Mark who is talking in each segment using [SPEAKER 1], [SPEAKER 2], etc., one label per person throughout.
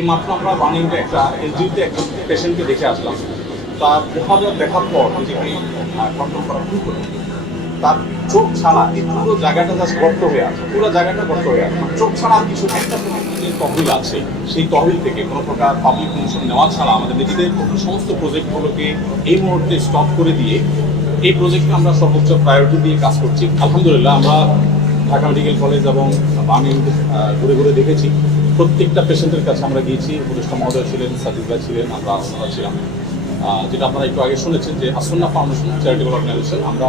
[SPEAKER 1] এই মাত্র আমরা বানিংয়ে একটা এলজিতে একজন পেশেন্টকে দেখে আসলাম। তার মহাবত দেখার পর নিজেকে কন্ট্রোল করা শুরু করল। তার চোখ ছাড়া এই পুরো জায়গাটা জাস্ট গর্ত হয়ে আছে, পুরো জায়গাটা গর্ত হয়ে আছে। মানে চোখ ছাড়া কিছু একটা যে তহবিল আছে, সেই তহবিল থেকে কোনো প্রকার পাবলিক পারমিশন নেওয়া ছাড়া আমাদের নিজেদের সমস্ত প্রজেক্টগুলোকে এই মুহূর্তে স্টপ করে দিয়ে, এই প্রজেক্টে আমরা সর্বোচ্চ প্রায়োরিটি দিয়ে কাজ করছি। আলহামদুলিল্লাহ, আমরা ঢাকা মেডিকেল কলেজ এবং আমি ঘুরে ঘুরে দেখেছি। প্রত্যেকটা পেশেন্টের কাছে আমরা গিয়েছি, উপদেষ্টা মহোদয় ছিলেন ভাই ছিলেন, আমরা আমরা ছিলাম। যেটা আপনারা একটু আগে শুনেছেন যে আসন্না ফাউন্ডেশন চ্যারিটেবল অর্গানাইজেশন আমরা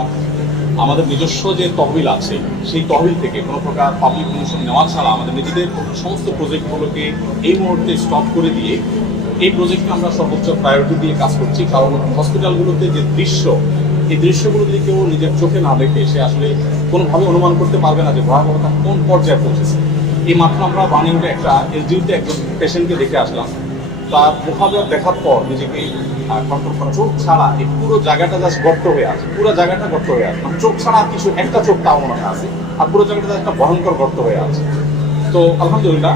[SPEAKER 1] আমাদের নিজস্ব যে তহবিল আছে, সেই তহবিল থেকে কোনো প্রকার পাবলিক পারমিশন নেওয়া ছাড়া আমাদের নিজেদের সমস্ত প্রজেক্টগুলোকে এই মুহূর্তে স্টপ করে দিয়ে এই প্রজেক্টে আমরা সর্বোচ্চ প্রায়োরিটি দিয়ে কাজ করছি। কারণ হসপিটালগুলোতে যে দৃশ্য, এই দৃশ্যগুলো যদি কেউ নিজের চোখে না দেখে, সে আসলে কোনোভাবে অনুমান করতে পারবে না যে ভয়াবহতা কোন পর্যায়ে পৌঁছেছে। এই মাত্র আমরা বানিউডে একটা এলজিতে একজন পেশেন্টকে দেখে আসলাম। তার মহাবত দেখার পর নিজেকে কন্ট্রোল করা। চোখ ছাড়া এই পুরো জায়গাটা জাস্ট গর্ত হয়ে আছে। পুরো জায়গাটা গর্ত হয়ে আছে। মানে চোখ ছাড়া কিছু, একটা চোখ তাও মনে আছে। আর পুরো জায়গাটা একটা ভয়ঙ্কর গর্ত হয়ে আছে। তো আলহামদুলিল্লাহ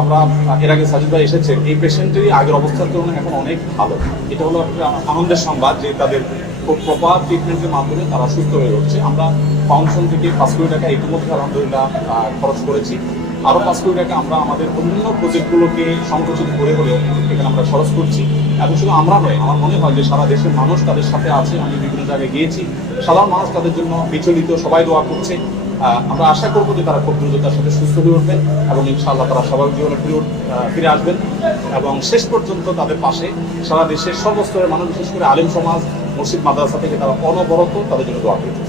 [SPEAKER 1] আমরা এর আগে সাজিদ ভাই এসেছেন এই পেশেন্টেরই আগের অবস্থার তুলনায় এখন অনেক ভালো। এটা হলো একটা আনন্দের সংবাদ যে তাদের খুব প্রপার ট্রিটমেন্টের মাধ্যমে তারা সুস্থ হয়ে উঠছে। আমরা ফাউন্ডেশন থেকে পাঁচ কোটি টাকা ইতিমধ্যে আলহামদুলিল্লাহ খরচ করেছি। আরও পাঁচ কোটি টাকা আমরা আমাদের অন্যান্য প্রজেক্টগুলোকে সংকুচিত করে হলেও এখানে আমরা খরচ করছি। এবং শুধু আমরা নয়, আমার মনে হয় যে সারা দেশের মানুষ তাদের সাথে আছে, আমি বিভিন্ন জায়গায় গিয়েছি। সাধারণ মানুষ তাদের জন্য বিচলিত, সবাই দোয়া করছে। আমরা আশা করব যে তারা খুব দ্রুততার সাথে সুস্থ হয়ে উঠবেন এবং ইনশাআল্লাহ তারা স্বাভাবিক জীবনে ফিরে ফিরে আসবেন। এবং শেষ পর্যন্ত তাদের পাশে সারা দেশের সর্বস্তরের মানুষ, বিশেষ করে আলিম সমাজ, মসজিদ, মাদ্রাসা থেকে তারা অনবরত তাদের জন্য দোয়া করে